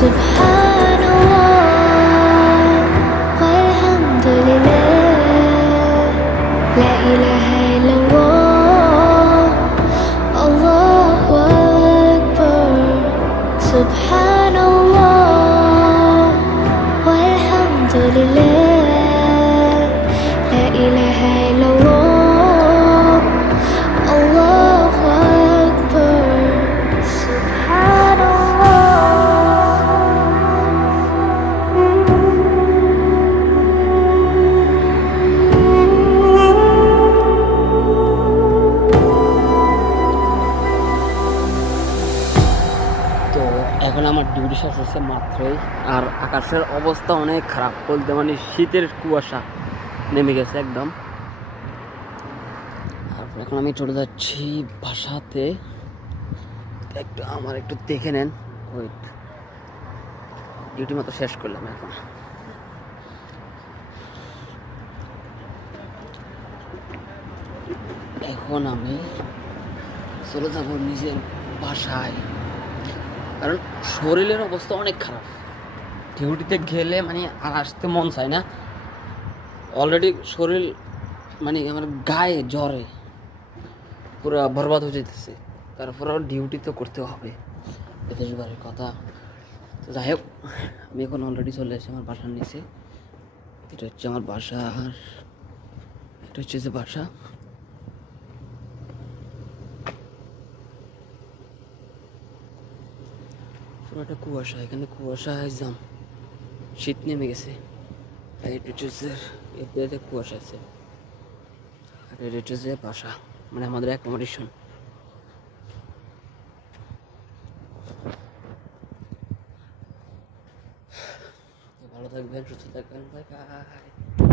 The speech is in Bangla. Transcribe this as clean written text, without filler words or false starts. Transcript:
سبحان الله والحمد لله لا إله إلا الله الله أكبر سبحان الله والحمد لله لا إله إلا الله الله أكبر سبحان তো এখন আমার ডিউটি শেষ হচ্ছে মাত্রই, আর আকাশের অবস্থা অনেক খারাপ বলতে মানে শীতের কুয়াশা নেমে গেছে একদম। আর এখন আমি চলে যাচ্ছি বাসাতে, একটু দেখে নেন। ওয়েট, ডিউটি মতো শেষ করলাম এখন। এখন আমি চলে যাব নিজের বাসায়, কারণ শরীরের অবস্থা অনেক খারাপ। ডিউটিতে গেলে মানে আর আসতে মন চায় না। অলরেডি শরীর মানে আমার গায়ে জ্বরে পুরো বরবাদ হয়ে যেতেছে, তারপরেও ডিউটি তো করতে হবে, এটাই বারের কথা। তো যাই হোক, আমি এখন অলরেডি চলে এসেছি আমার বাসার নিচে। এটা হচ্ছে আমার বাসা, আর এটা হচ্ছে যে বাসা। পুরো একটা কুয়াশা, এখানে কুয়াশায় জাম, শীত নেমে গেছে। আর এটা হচ্ছে এতে কুয়াশা আছে, আর এটা হচ্ছে যে বাসা, মানে আমাদের অ্যাকোমোডেশন। ভালো থাকবেন, সুস্থ থাকবেন, বাই বাই।